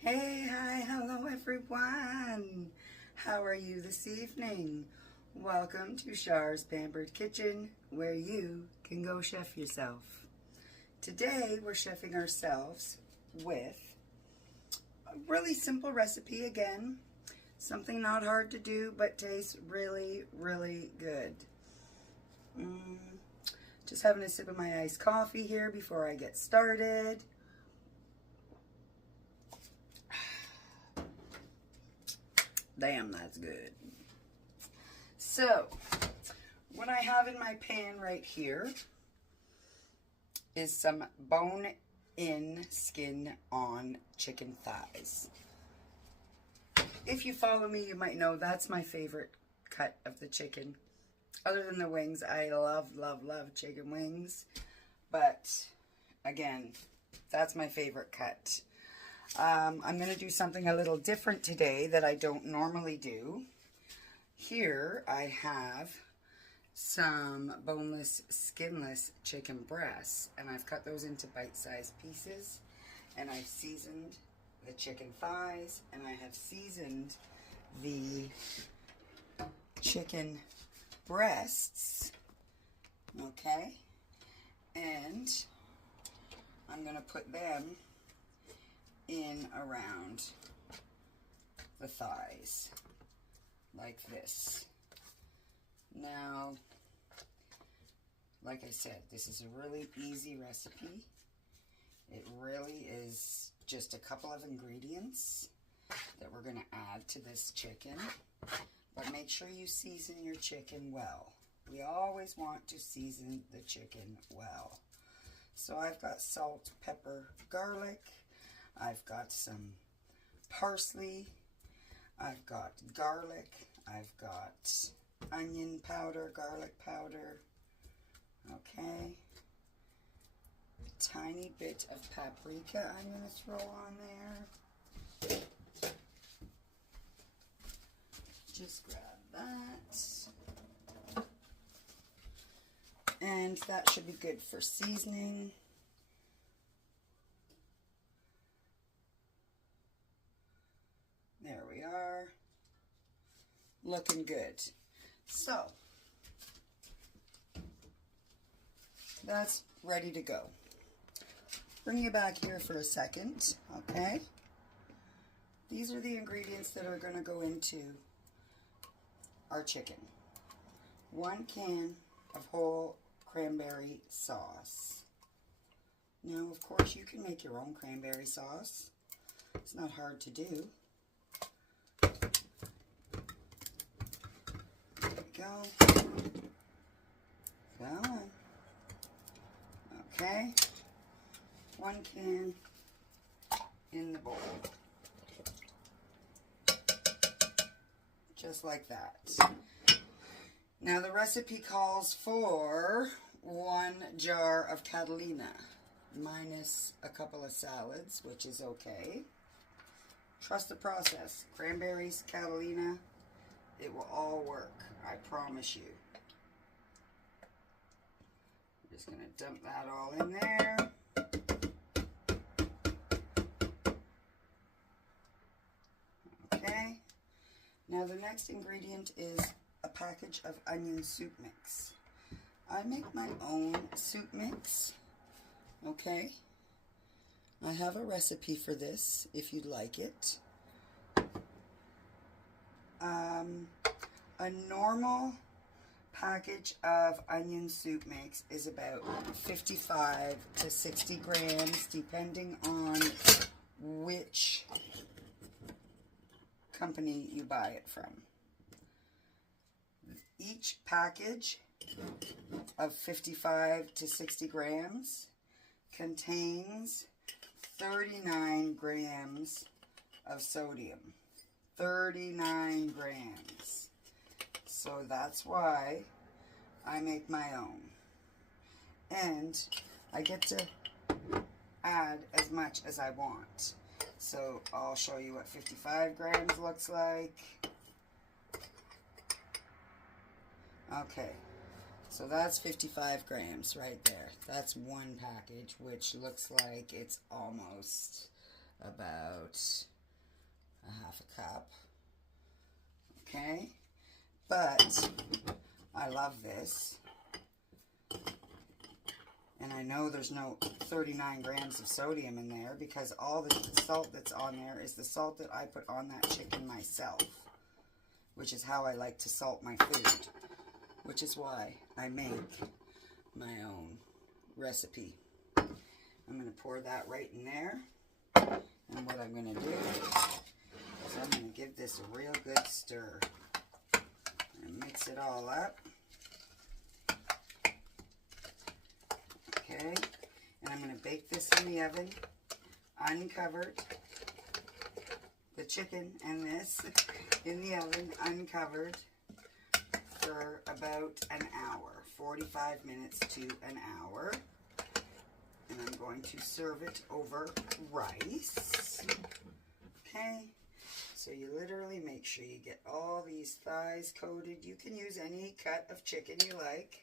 Hey, hi, hello everyone. How are you this evening? Welcome to Char's Pampered Kitchen, where you can go chef yourself. Today we're chefing ourselves with a really simple recipe again. Something not hard to do, but tastes really, really good. Just having a sip of my iced coffee here before I get started. Damn, that's good. So, what I have in my pan right here is some bone-in, skin-on chicken thighs. If you follow me, you might know that's my favorite cut of the chicken. Other than the wings, I love, love, love chicken wings. But, again, that's my favorite cut. I'm going to do something a little different today that I don't normally do. Here I have some boneless, skinless chicken breasts, and I've cut those into bite-sized pieces, and I've seasoned the chicken thighs, and I have seasoned the chicken breasts, okay, and I'm going to put them in around the thighs like this. Now, like I said, this is a really easy recipe. It really is just a couple of ingredients that we're going to add to this chicken, but make sure you season your chicken well. We always want to season the chicken well. So I've got salt, pepper, garlic. I've got some parsley, I've got garlic, I've got onion powder, garlic powder, okay. A tiny bit of paprika I'm going to throw on there. Just grab that. And that should be good for seasoning. There we are, looking good. So, that's ready to go. Bring you back here for a second, okay? These are the ingredients that are going to go into our chicken. 1 can of whole cranberry sauce. Now, of course, you can make your own cranberry sauce. It's not hard to do. Go. Go on. Okay. 1 can in the bowl. Just like that. Now the recipe calls for 1 jar of Catalina, minus a couple of salads, which is okay. Trust the process. Cranberries, Catalina, it will all work. I promise you. I'm just going to dump that all in there. Okay. Now the next ingredient is a package of onion soup mix. I make my own soup mix. Okay. I have a recipe for this if you'd like it. A normal package of onion soup mix is about 55 to 60 grams, depending on which company you buy it from. Each package of 55 to 60 grams contains 39 grams of sodium. 39 grams. So that's why I make my own. And I get to add as much as I want. So I'll show you what 55 grams looks like. Okay, so that's 55 grams right there. That's 1 package, which looks like it's almost about love this. And I know there's no 39 grams of sodium in there because all the salt that's on there is the salt that I put on that chicken myself, which is how I like to salt my food, which is why I make my own recipe. I'm going to pour that right in there. And what I'm going to do is I'm going to give this a real good stir. And mix it all up. Okay. And I'm going to bake this in the oven, uncovered. The chicken and this in the oven, uncovered, for about an hour. 45 minutes to an hour. And I'm going to serve it over rice. Okay, so you literally make sure you get all these thighs coated. You can use any cut of chicken you like.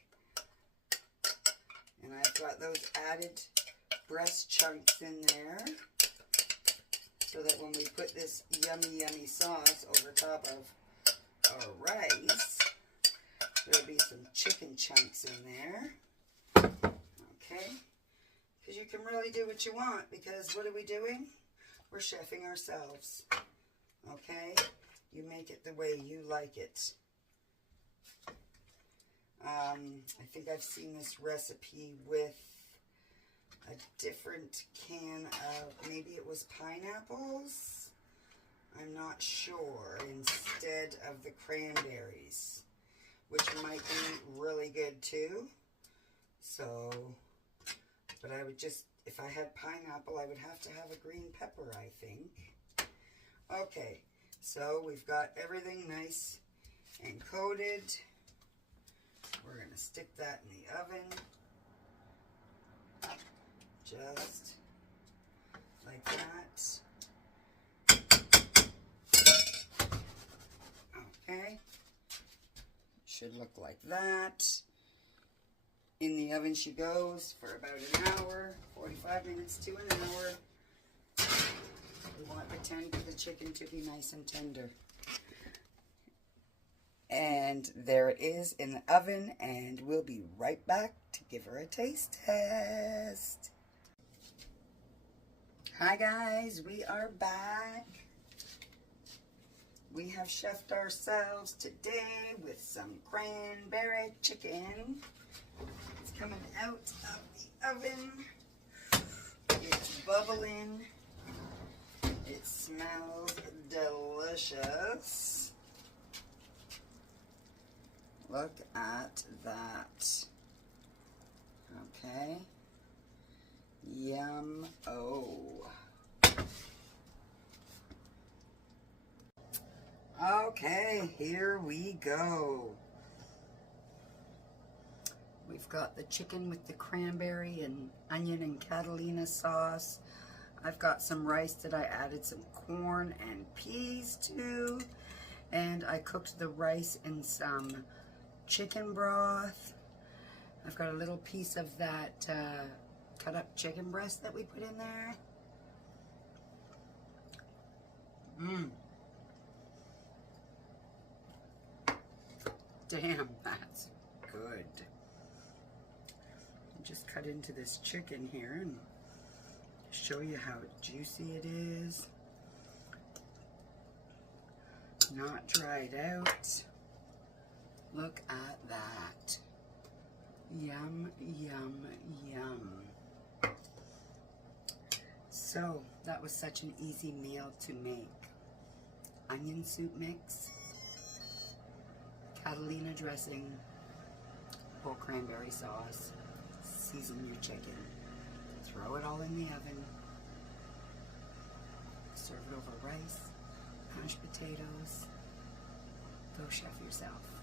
And I've got those added breast chunks in there so that when we put this yummy, yummy sauce over top of our rice, there'll be some chicken chunks in there. Okay. Because you can really do what you want, because what are we doing? We're chefing ourselves. Okay? You make it the way you like it. I think I've seen this recipe with a different can of, maybe it was pineapples? I'm not sure. Instead of the cranberries, which might be really good too. So... but I would just, if I had pineapple, I would have to have a green pepper, I think. Okay, so we've got everything nice and coated. We're going to stick that in the oven. Just like that. Okay. Should look like that. In the oven she goes for about an hour, 45 minutes to an hour. We want the chicken to be nice and tender. And there it is in the oven, and we'll be right back to give her a taste test. Hi guys, we are back. We have chefed ourselves today with some cranberry chicken. It's coming out of the oven. It's bubbling. It smells delicious. Look at that. Okay. Yum-o. Okay, here we go. We've got the chicken with the cranberry and onion and Catalina sauce. I've got some rice that I added some corn and peas to. And I cooked the rice in some chicken broth. I've got a little piece of that cut up chicken breast that we put in there. Damn, that's good. Just cut into this chicken here and show you how juicy it is. Not dried out. Look at that. Yum, yum, yum. So, that was such an easy meal to make. Onion soup mix, Catalina dressing, whole cranberry sauce, season your chicken, throw it all in the oven, serve it over rice, mashed potatoes, go chef yourself.